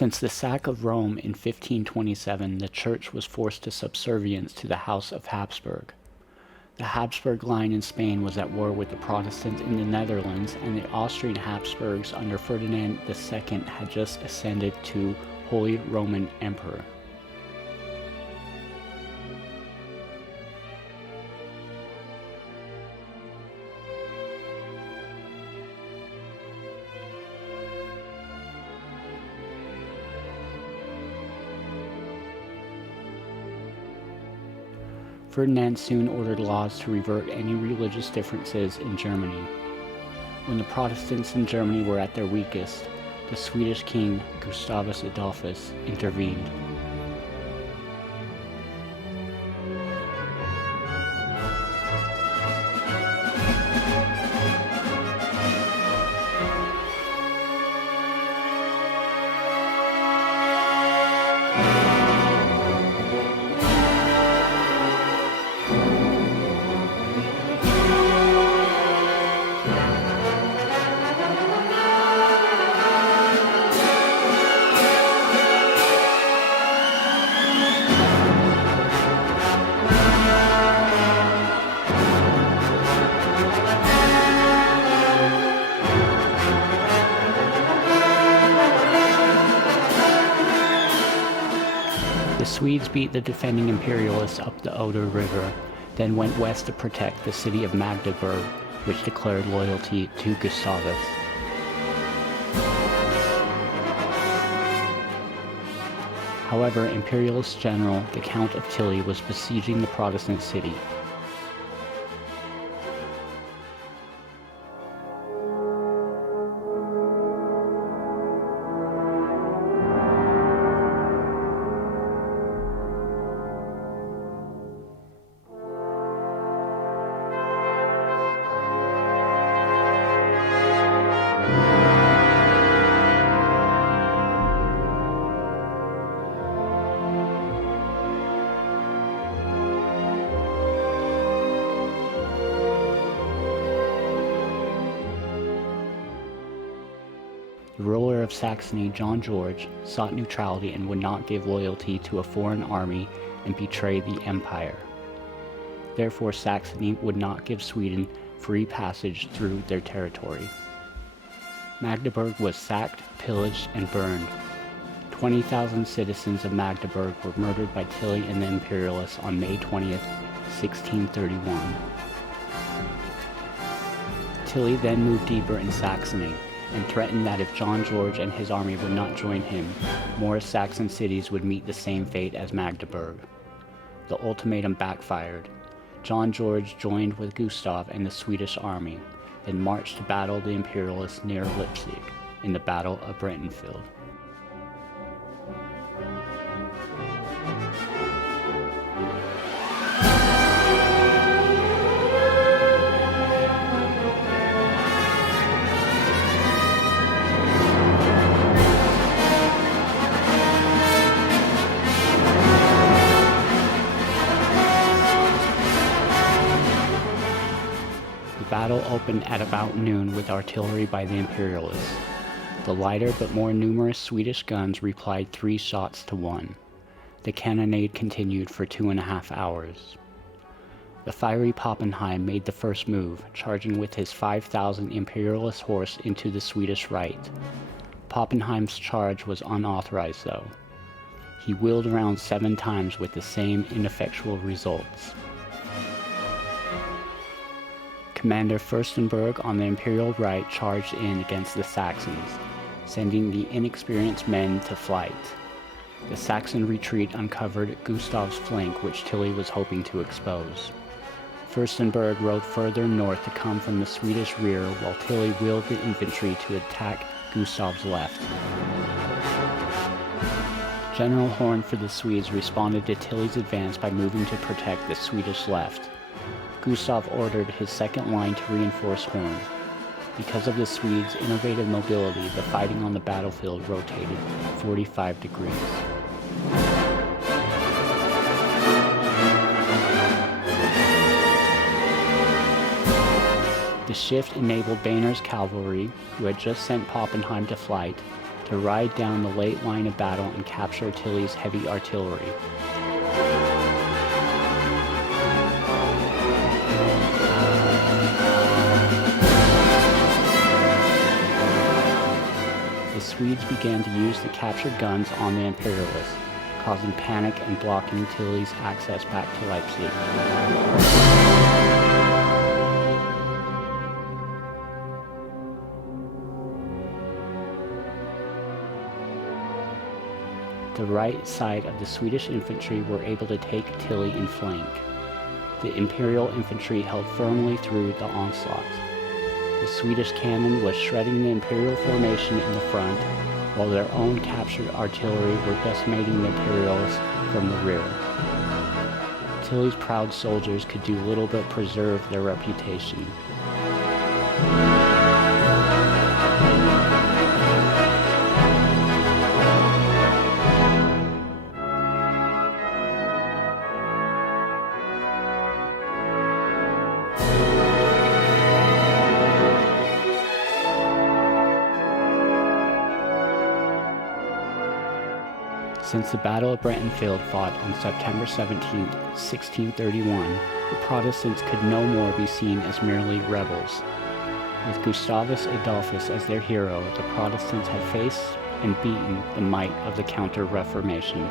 Since the sack of Rome in 1527, the Church was forced to subservience to the House of Hapsburg. The Habsburg line in Spain was at war with the Protestants in the Netherlands, and the Austrian Hapsburgs under Ferdinand II had just ascended to Holy Roman Emperor. Ferdinand soon ordered laws to revert any religious differences in Germany. When the Protestants in Germany were at their weakest, the Swedish King Gustavus Adolphus intervened. The Swedes beat the defending Imperialists up the Oder River, then went west to protect the city of Magdeburg, which declared loyalty to Gustavus. However, Imperialist General, the Count of Tilly, was besieging the Protestant city. The ruler of Saxony, John George, sought neutrality and would not give loyalty to a foreign army and betray the empire. Therefore, Saxony would not give Sweden free passage through their territory. Magdeburg was sacked, pillaged, and burned. 20,000 citizens of Magdeburg were murdered by Tilly and the Imperialists on May 20th, 1631. Tilly then moved deeper in Saxony, and threatened that if John George and his army would not join him, more Saxon cities would meet the same fate as Magdeburg. The ultimatum backfired. John George joined with Gustav and the Swedish army, then marched to battle the Imperialists near Leipzig in the Battle of Breitenfeld. The battle opened at about noon with artillery by the Imperialists. The lighter but more numerous Swedish guns replied 3 shots to 1. The cannonade continued for 2.5 hours. The fiery Pappenheim made the first move, charging with his 5,000 Imperialist horse into the Swedish right. Pappenheim's charge was unauthorized though. He wheeled around 7 times with the same ineffectual results. Commander Fürstenberg on the Imperial right charged in against the Saxons, sending the inexperienced men to flight. The Saxon retreat uncovered Gustav's flank, which Tilly was hoping to expose. Fürstenberg rode further north to come from the Swedish rear, while Tilly wheeled the infantry to attack Gustav's left. General Horn for the Swedes responded to Tilly's advance by moving to protect the Swedish left. Gustav ordered his second line to reinforce Horn. Because of the Swedes' innovative mobility, the fighting on the battlefield rotated 45 degrees. The shift enabled Bayner's cavalry, who had just sent Pappenheim to flight, to ride down the late line of battle and capture Tilly's heavy artillery. The Swedes began to use the captured guns on the Imperialists, causing panic and blocking Tilly's access back to Leipzig. The right side of the Swedish infantry were able to take Tilly in flank. The Imperial infantry held firmly through the onslaught. The Swedish cannon was shredding the Imperial formation in the front, while their own captured artillery were decimating the Imperialists from the rear. Tilly's proud soldiers could do little but preserve their reputation. Since the Battle of Breitenfeld fought on September 17, 1631, the Protestants could no more be seen as merely rebels. With Gustavus Adolphus as their hero, the Protestants had faced and beaten the might of the Counter-Reformation.